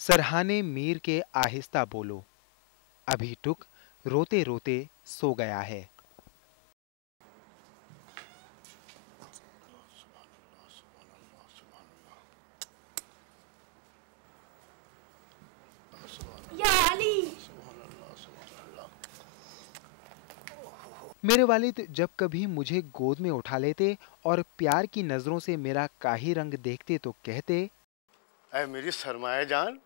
सरहाने मीर के आहिस्ता बोलो, अभी टुक रोते रोते सो गया है। या अली। मेरे वालिद जब कभी मुझे गोद में उठा लेते और प्यार की नजरों से मेरा काही रंग देखते तो कहते, ऐ मेरी सरमाए जान,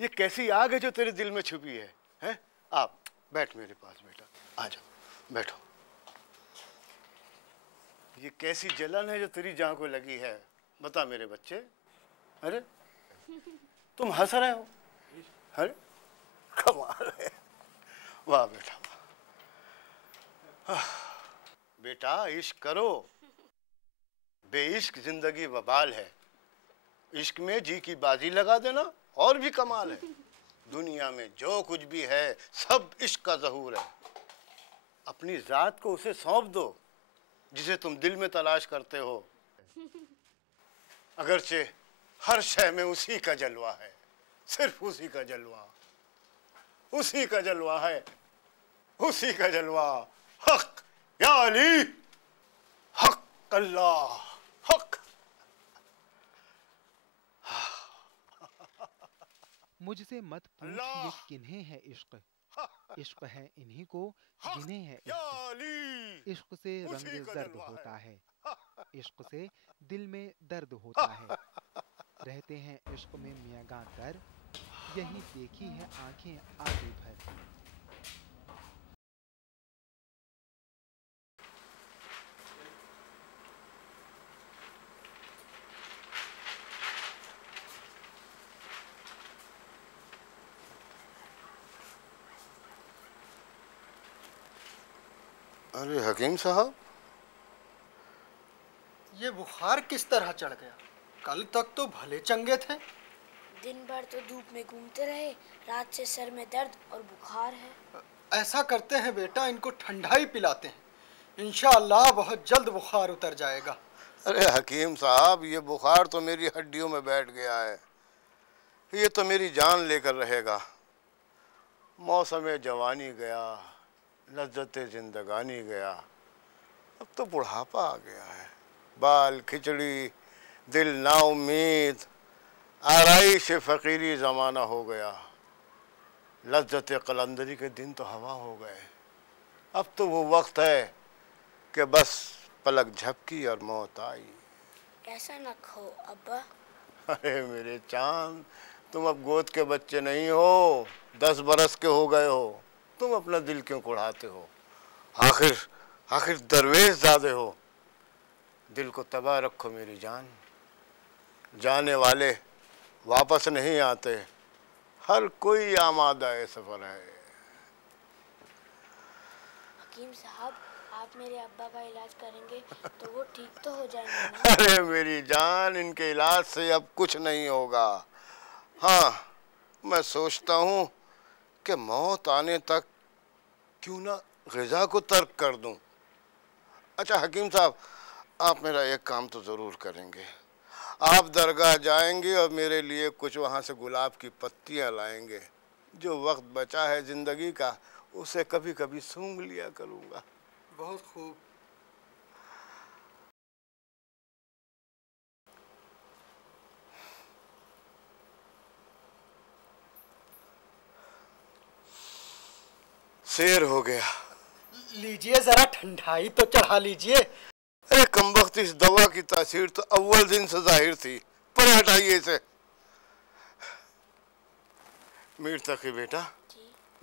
ये कैसी आग है जो तेरे दिल में छुपी है? हैं? आप बैठ मेरे पास बेटा, आ जाओ बैठो। ये कैसी जलन है जो तेरी जान को लगी है? बता मेरे बच्चे। अरे तुम हंस रहे हो? अरे कमाल है, वाह बेटा वाह। बेटा इश्क करो, बेइश्क जिंदगी वबाल है। इश्क में जी की बाजी लगा देना और भी कमाल है। दुनिया में जो कुछ भी है सब इश्क का ज़हूर है। अपनी जात को उसे सौंप दो जिसे तुम दिल में तलाश करते हो। अगरचे हर शय में उसी का जलवा है, सिर्फ उसी का जलवा, उसी का जलवा है, उसी का जलवा। हक या अली, हक अल्लाह, हक। मुझसे मत पूछ ये किन्हें है इश्क, इश्क है इन्हीं को जिन्हें है इश्क। इश्क से रंग जर्द होता है, इश्क से दिल में दर्द होता है। रहते हैं इश्क में मियाँ कर, यही देखी है आंखें आंसू भर। अरे हकीम साहब, ये बुखार किस तरह चढ़ गया? कल तक तो भले चंगे थे। दिन भर तो धूप में घूमते रहे, रात से सर में दर्द और बुखार है। ऐसा करते हैं बेटा, इनको ठंडाई पिलाते हैं, इंशाअल्लाह बहुत जल्द बुखार उतर जाएगा। अरे हकीम साहब, ये बुखार तो मेरी हड्डियों में बैठ गया है, ये तो मेरी जान लेकर रहेगा। मौसम जवानी गया, लज्जत जिंदगानी गया, अब तो बुढ़ापा आ गया है। बाल खिचड़ी, दिल नाउम्मीद, आराइश फ़कीरी ज़माना हो गया। लज्जत कलंदरी के दिन तो हवा हो गए। अब तो वो वक्त है कि बस पलक झपकी और मौत आई। ऐसा न कहो अब्बा। अरे मेरे चांद, तुम अब गोद के बच्चे नहीं हो, 10 बरस के हो गए हो। तुम अपना दिल क्यों कुढ़ाते हो? आखिर आखिर दरवेश ज़ादे हो। दिल को तबाह रखो मेरी जान, जाने वाले वापस नहीं आते, हर कोई आमादा सफ़र है। हकीम साहब, आप मेरे अब्बा का इलाज करेंगे तो वो ठीक तो हो जाएंगे ना? अरे मेरी जान, इनके इलाज से अब कुछ नहीं होगा। हाँ, मैं सोचता हूँ कि मौत आने तक क्यों ना ग़िज़ा को तर्क कर दूँ। अच्छा हकीम साहब, आप मेरा एक काम तो ज़रूर करेंगे। आप दरगाह जाएंगे और मेरे लिए कुछ वहाँ से गुलाब की पत्तियाँ लाएंगे। जो वक्त बचा है ज़िंदगी का, उसे कभी कभी सूंघ लिया करूँगा। बहुत खूब। शेर हो गया। लीजिए, जरा ठंडाई तो चढ़ा लीजिए। अरे कमबख्त, इस दवा की तासीर तो अव्वल दिन से जाहिर थी, पर हटाइए इसे। मीर तकी बेटा,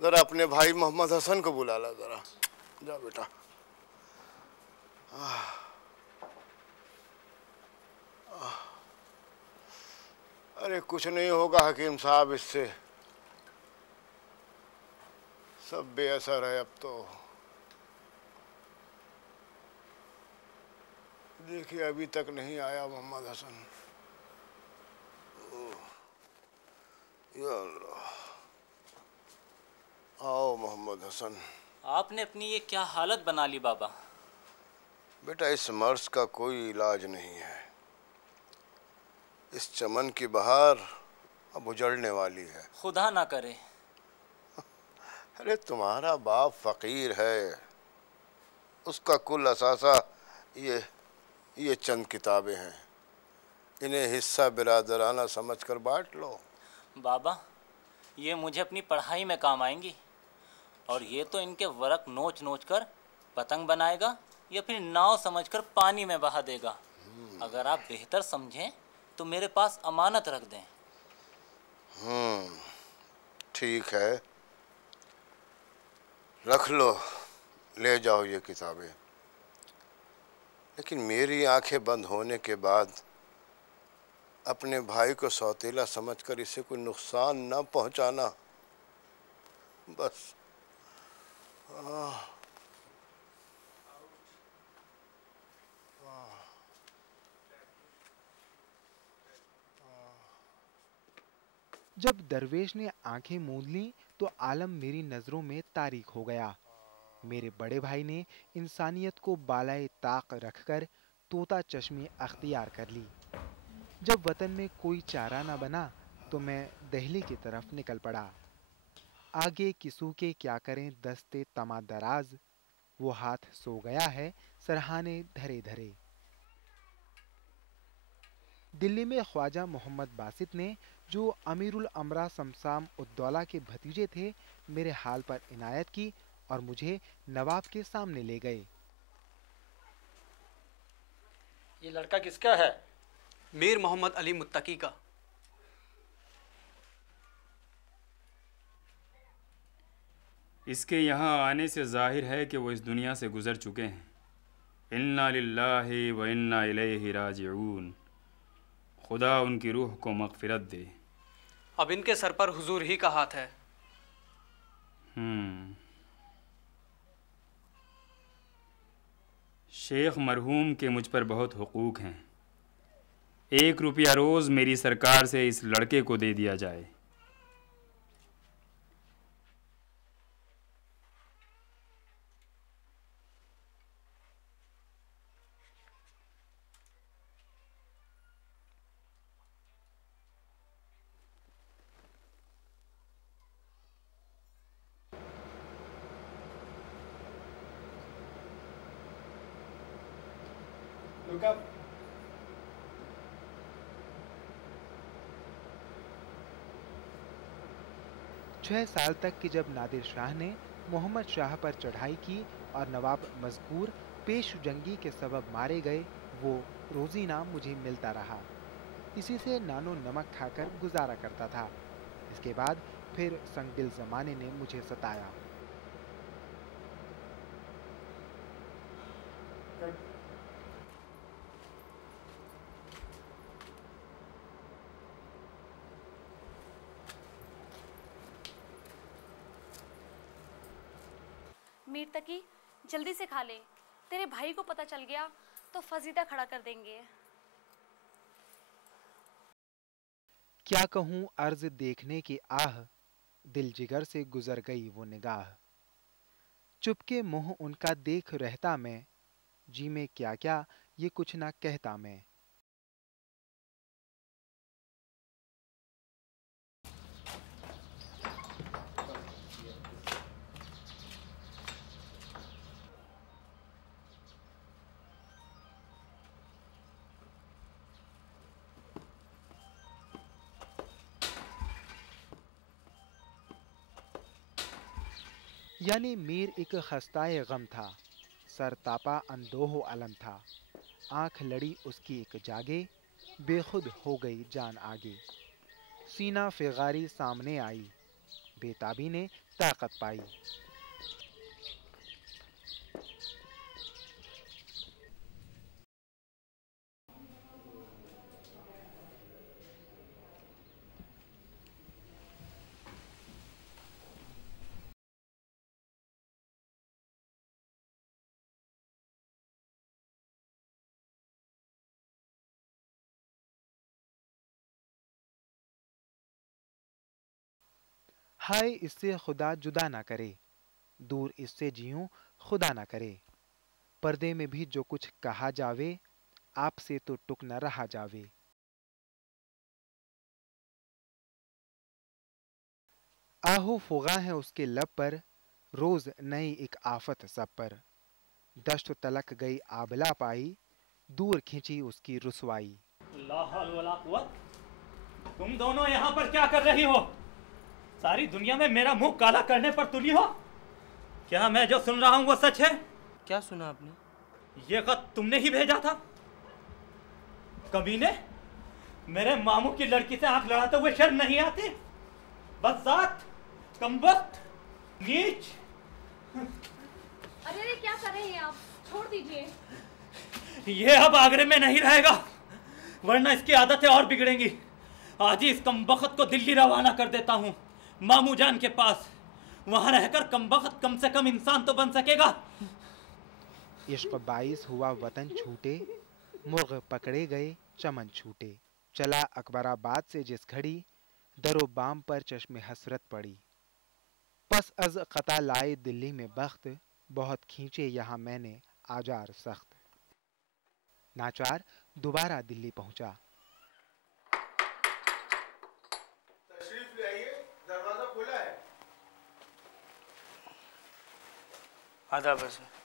जरा अपने भाई मोहम्मद हसन को बुला ला जरा। जा बेटा। अरे कुछ नहीं होगा हकीम साहब, इससे सब बेअसर है अब तो। देखिए अभी तक नहीं आया मोहम्मद हसन। या अल्लाह, आओ मोहम्मद हसन। आपने अपनी ये क्या हालत बना ली बाबा? बेटा इस मर्ज का कोई इलाज नहीं है। इस चमन की बहार अब उजड़ने वाली है। खुदा ना करे। अरे तुम्हारा बाप फकीर है, उसका कुल असासा ये चंद किताबें हैं, इन्हें हिस्सा बिरादराना समझकर बांट लो। बाबा, ये मुझे अपनी पढ़ाई में काम आएंगी, और ये तो इनके वरक नोच नोच कर पतंग बनाएगा या फिर नाव समझकर पानी में बहा देगा। अगर आप बेहतर समझें तो मेरे पास अमानत रख दें। ठीक है, रख लो, ले जाओ ये किताबें, लेकिन मेरी आंखें बंद होने के बाद अपने भाई को सौतेला समझकर इसे कोई नुकसान न पहुंचाना, बस। जब दरवेश ने आंखें मूंद लीं तो आलम मेरी नजरों में तारीक हो गया। मेरे बड़े भाई ने इंसानियत को बालाए ताक रखकर तोता चश्मी अख्तियार कर ली। जब वतन में कोई चारा न बना तो मैं दहली की तरफ निकल पड़ा। आगे किसू के क्या करें दस्ते तमा दराज, वो हाथ सो गया है सरहाने धरे धरे। दिल्ली में ख्वाजा मोहम्मद बासित ने, जो अमीरुल अमरा समसाम उद्दौला के भतीजे थे, मेरे हाल पर इनायत की और मुझे नवाब के सामने ले गए। ये लड़का किसका है? मीर मोहम्मद अली मुत्तकी का। इसके यहाँ आने से जाहिर है कि वो इस दुनिया से गुजर चुके हैं। इन्ना लिल्लाहि व इन्ना इलैहि राजिऊन। खुदा उनकी रूह को मग़फ़िरत दे। अब इनके सर पर हुजूर ही का हाथ है। शेख मरहूम के मुझ पर बहुत हुकूक हैं। 1 रुपया रोज़ मेरी सरकार से इस लड़के को दे दिया जाए। Look 6 साल तक कि जब नादिर शाह ने मोहम्मद शाह पर चढ़ाई की और नवाब मज़कूर पेश जंगी के सबब मारे गए, वो रोजीना मुझे मिलता रहा। इसी से नानो नमक खाकर गुजारा करता था। इसके बाद फिर संगदिल ज़माने ने मुझे सताया। मीर तकी, जल्दी से खा ले, तेरे भाई को पता चल गया तो फजीदा खड़ा कर देंगे। क्या कहूँ अर्ज देखने की आह, दिल जिगर से गुजर गई वो निगाह। चुपके मुँह उनका देख रहता मैं, जी में क्या क्या ये कुछ ना कहता मैं। यानी मीर एक खस्ताए गम था, सर तापा अंदोह अलम था। आंख लड़ी उसकी एक जागे, बेखुद हो गई जान आगे। सीना फिगारी सामने आई, बेताबी ने ताकत पाई। हाय इससे खुदा जुदा ना करे, दूर इससे जीऊं खुदा ना करे। पर्दे में भी जो कुछ कहा जावे, आपसे तो टुक न रहा जावे। आहो फुगा है उसके लब पर, रोज नई एक आफत सब पर। दश्त तलक गई आबला पाई, दूर खींची उसकी रुसवाई। ला हौल वला कुव्वत। तुम दोनों यहाँ पर क्या कर रही हो? सारी दुनिया में मेरा मुंह काला करने पर तुली हो? क्या मैं जो सुन रहा हूँ वो सच है? क्या सुना आपने? ये खत तुमने ही भेजा था? कमीने, मेरे मामू की लड़की से आंख लड़ाते हुए शर्म नहीं आती? बदजात, कमबख्त, नीच। अरे अरे क्या कर रहे हैं आप? छोड़ दीजिए। ये अब आगरे में नहीं रहेगा, वरना इसकी आदतें और बिगड़ेंगी। आज ही इस कमबख्त को दिल्ली रवाना कर देता हूँ, मामू जान के पास। वहां रहकर कमबख्त कम से कम इंसान तो बन सकेगा। इश्क बाइस हुआ वतन छूटे, मुर्ग पकड़े गए चमन छूटे। चला अकबराबाद से जिस घड़ी, दरो बाम पर चश्मे हसरत पड़ी। पस अज कता लाए दिल्ली में बख्त, बहुत खींचे यहाँ मैंने आजार सख्त। नाचार दोबारा दिल्ली पहुंचा। तशरीफ ले आइए, दरवाजा खुला है। आदाब है सर।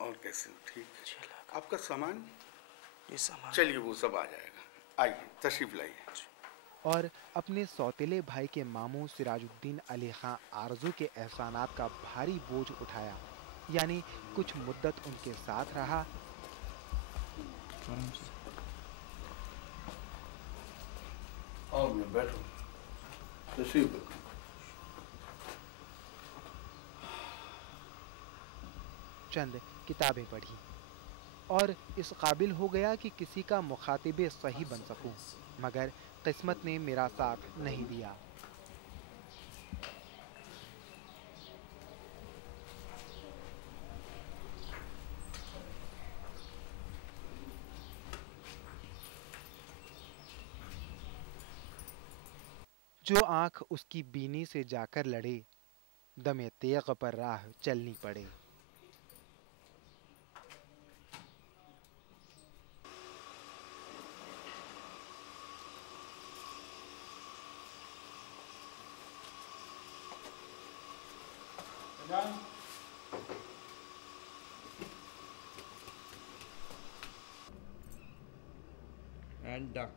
और कैसे हो? ठीक। आपका सामान? ये सामान चलिए वो सब आ जाएगा। आइए तशरीफ लाइए। और अपने सौतेले भाई के मामू सिराजुद्दीन अली खां आरजू के एहसानात का भारी बोझ उठाया, यानी कुछ मुद्दत उनके साथ रहा। आओ मैं बैठो, तशरीफ रखो। चंद किताबें पढ़ी और इस काबिल हो गया कि किसी का मुखातिबे सही बन सकूं, मगर किस्मत ने मेरा साथ नहीं दिया। जो आंख उसकी बीनी से जाकर लड़े, दमे तेग पर राह चलनी पड़े। And duck.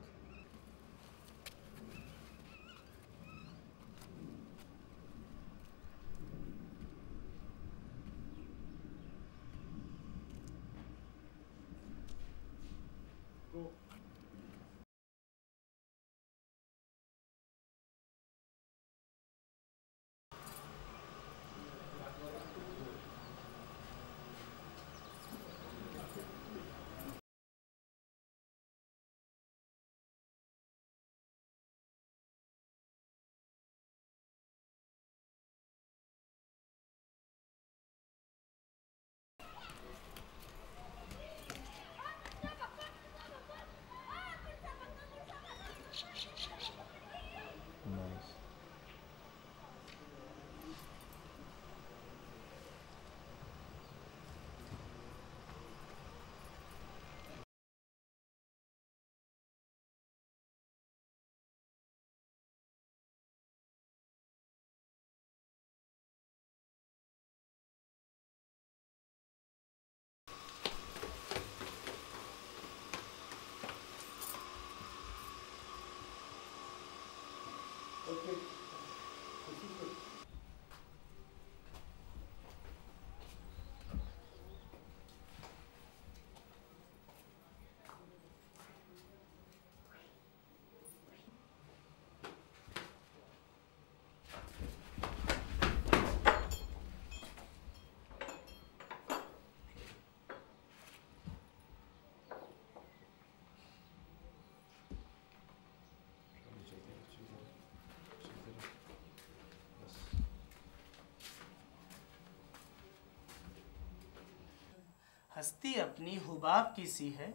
हस्ती अपनी हुबाब की सी है,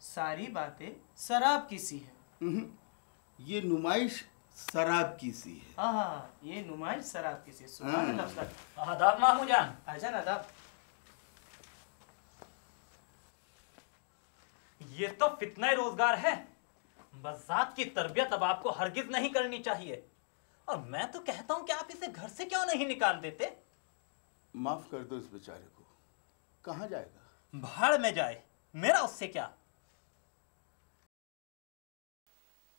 सारी बातें शराब की सी है। ये नुमाइश शराब की सी है। हाँ, ये नुमाइश शराब की सी है। सुभान अल्लाह सर। आदाब मामू जान। आजान आदाब। ये तो फितना रोजगार है। बज़ात की तरबियत अब आपको हरगिज नहीं करनी चाहिए। और मैं तो कहता हूं कि आप इसे घर से क्यों नहीं निकाल देते। माफ कर दो इस बेचारे को। कहाँ जाएगा? भाड़ में जाए, मेरा उससे क्या।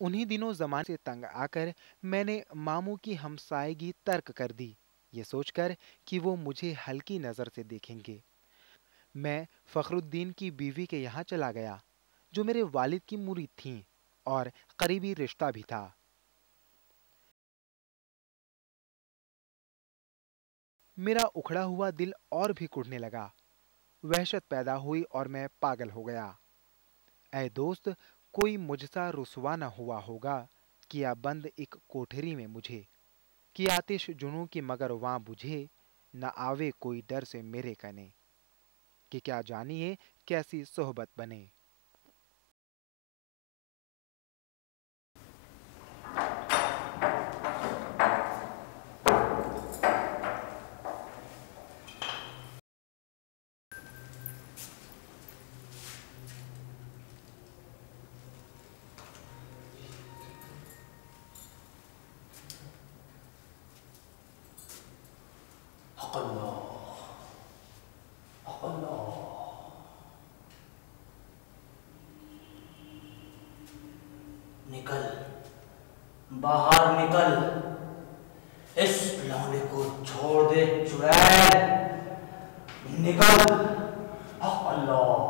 उन्हीं दिनों जमाने से तंग आकर मैंने मामू की हमसायगी तर्क कर दी, ये सोचकर कि वो मुझे हल्की नजर से देखेंगे। मैं फखरुद्दीन की बीवी के यहाँ चला गया, जो मेरे वालिद की मुरीद थीं और करीबी रिश्ता भी था। मेरा उखड़ा हुआ दिल और भी कुढ़ने लगा। वहशत पैदा हुई और मैं पागल हो गया। ऐ दोस्त, कोई मुझसा रुसवा न हुआ होगा किया बंद एक कोठरी में मुझे, कि आतिश जुनू की मगर वहां बुझे, न आवे कोई डर से मेरे कने, कि क्या जानिए कैसी सोहबत बने। निकल, बाहर निकल, इस लौंडे को छोड़ दे चुड़ैल, निकल। अल्लाह,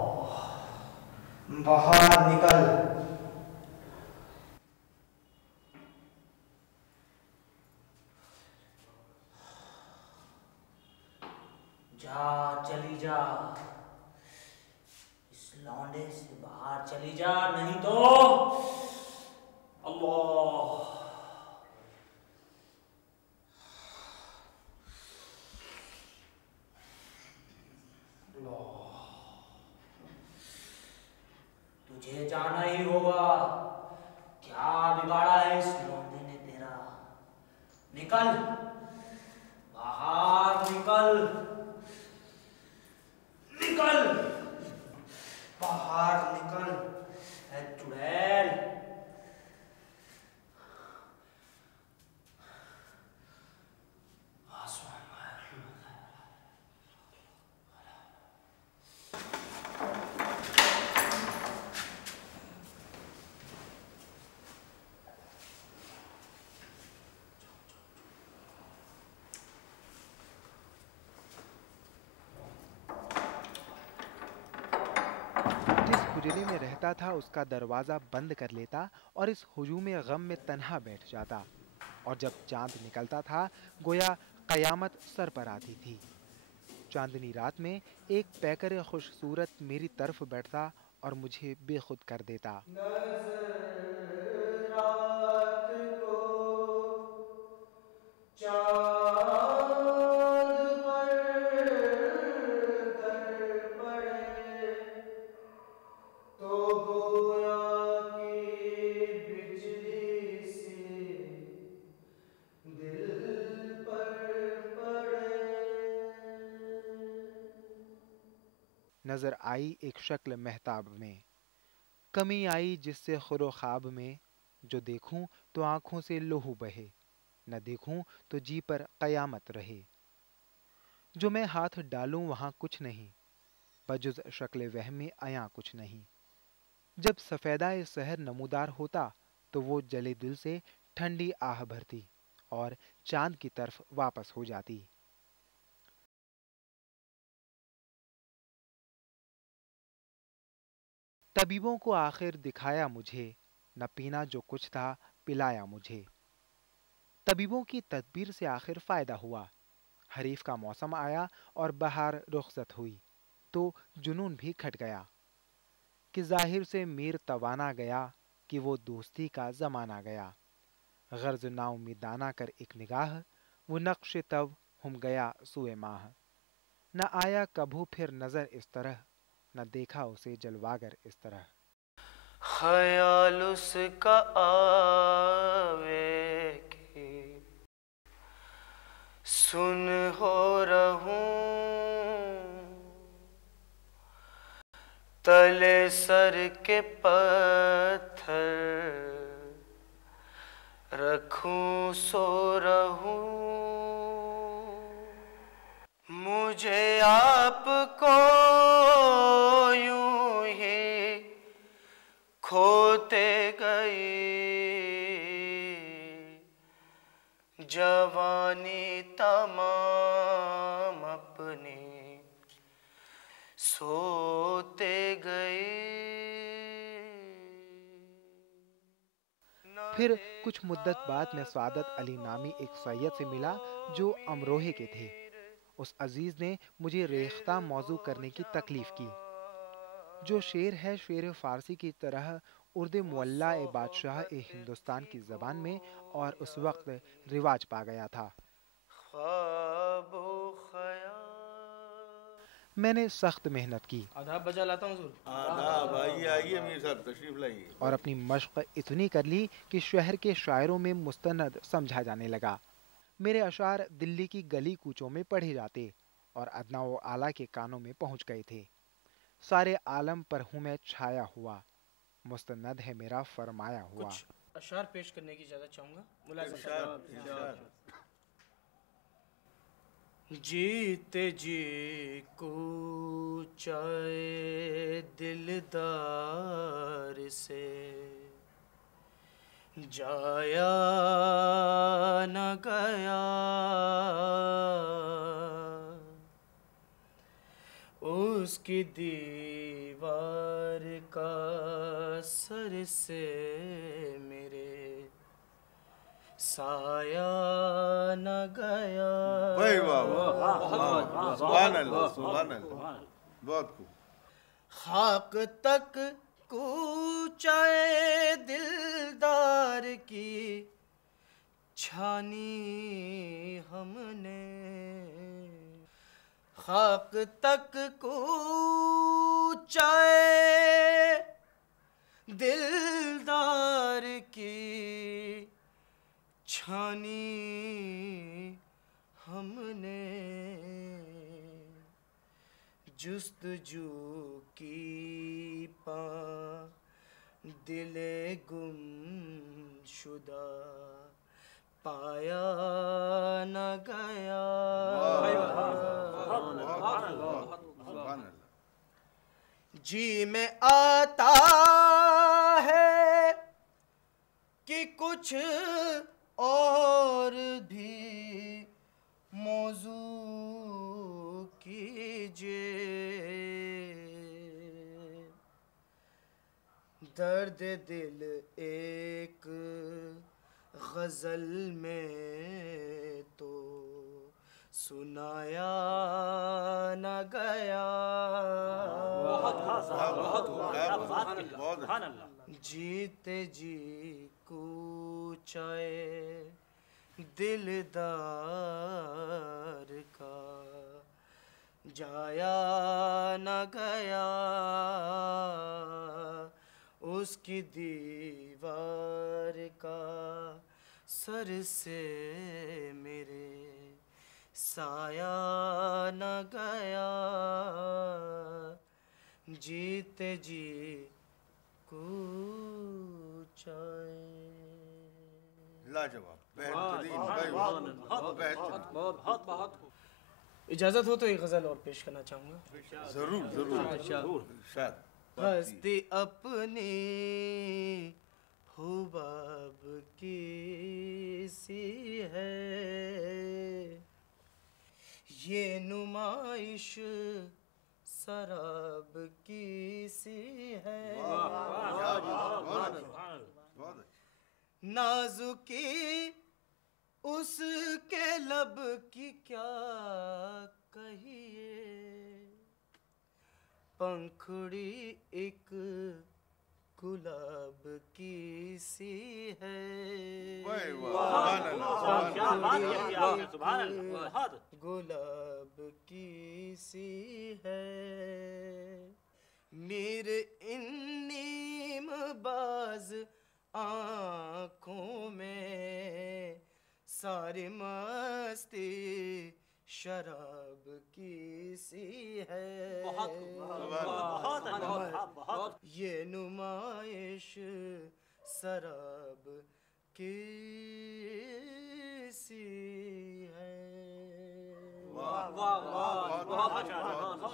बाहर निकल। जा, चली जा, इस लौंडे से बाहर चली जा, नहीं तो अल्लाह। तुझे जाना ही होगा। क्या बिगाड़ा है इस लौंडे ने तेरा। निकल, बाहर निकल, निकल, बाहर निकल, ऐ चुड़ैल। जिस हुजरे में रहता था उसका दरवाजा बंद कर लेता और इस हुजूम गम में तन्हा बैठ जाता। और जब चांद निकलता था गोया कयामत सर पर आती थी। चांदनी रात में एक पैकर खुशसूरत मेरी तरफ बैठता और मुझे बेखुद कर देता। रात को चांद पर गर पड़े तो गोया की बिजली सी दिल पर पड़े। नजर आई एक शक्ल महताब में, कमी आई जिससे खुरो ख्वाब में। जो देखूं तो आंखों से लोहू बहे, न देखूं तो जी पर कयामत रहे। जो मैं हाथ डालूं वहां कुछ नहीं, बजुज शक्ल वहम में आया कुछ नहीं। जब सफेदाए सहर नमूदार होता तो वो जले दिल से ठंडी आह भरती और चांद की तरफ वापस हो जाती। तबीबों को आखिर दिखाया मुझे, न पीना जो कुछ था पिलाया मुझे। तबीबों की तदबीर से आखिर फायदा हुआ। हरीफ का मौसम आया और बहार रुखसत हुई तो जुनून भी खट गया कि जाहिर से मीर तवाना गया कि वो दोस्ती का जमाना गया। गर्ज नाउमीदाना कर एक निगाह वो नक्श तब हम गया सुए माह। न आया कभू फिर नजर इस तरह, न देखा उसे जलवागर इस तरह। ख्याल उसका आवे कि सुन हो रहूं, तले सर के पत्थर रखूं सो रहूं, मुझे आपको यूं ही खोते गई जवानी तमाम अपनी सोते गई। फिर कुछ मुद्दत बाद मैं सादत अली नामी एक सैयद से मिला जो अमरोहे के थे। उस अजीज ने मुझे रेख्ता मौजू करने की तकलीफ की। जो शेर है शेर फारसी की तरह उर्दू मुअल्ला ए बादशाह ए हिंदुस्तान की ज़बान में और उस वक्त रिवाज पा गया था। मैंने सख्त मेहनत की। आदाब बजा लाता हूँ हुजूर। आदाब, आइए आइए मीर साहब तशरीफ लाइए। और अपनी मश्क इतनी कर ली कि शहर के शायरों में मुस्तनद समझा जाने लगा। मेरे अशार दिल्ली की गली कूचों में पढ़े जाते और अदना व आला के कानों में पहुंच गए थे। सारे आलम पर हूँ मैं छाया हुआ, मुस्तनद है मेरा फरमाया हुआ। कुछ अशार पेश करने की इजाज़त चाहूँगा। जीते जी कूचाए दिलदार से जाया न गया, उसकी दीवार का सर से मेरे साया न गया। वाह वाह वाह, सुभान अल्लाह सुभान अल्लाह, बहुत खूब। खाक तक कूचाए दिलदार की छानी हमने, खाक तक कूचाए दिलदार की छानी हमने, जुस्तजू की पा दिले गुम शुदा पाया न गया। जी में आता है कि कुछ और भी मौजू कीजिए, दर्द दिल एक गजल में तो सुनाया न गया। जीते जी कूचाए दिलदार का जाया न गया, उसकी दीवार का सर से मेरे साया न गया। जीते जी कूचाए। लाजवाब, बेहतरीन, बहुत। इजाज़त हो तो एक गज़ल और पेश करना चाहूँगा। जरूर जरूर। हस्ती अपनी हुबाब की सी है, ये नुमाइश शराब की सी है, नाजुकी उसके लब की क्या कहिए, पंखुड़ी एक गुलाब की सी है, गुलाब की सी है। मेरे इन नीम बाज आँखों में सारी मस्ती शराब की सी है। बहुत ये नुमाइश शराब की सी है। वाह वाह वाह, बहुत अच्छा, बहुत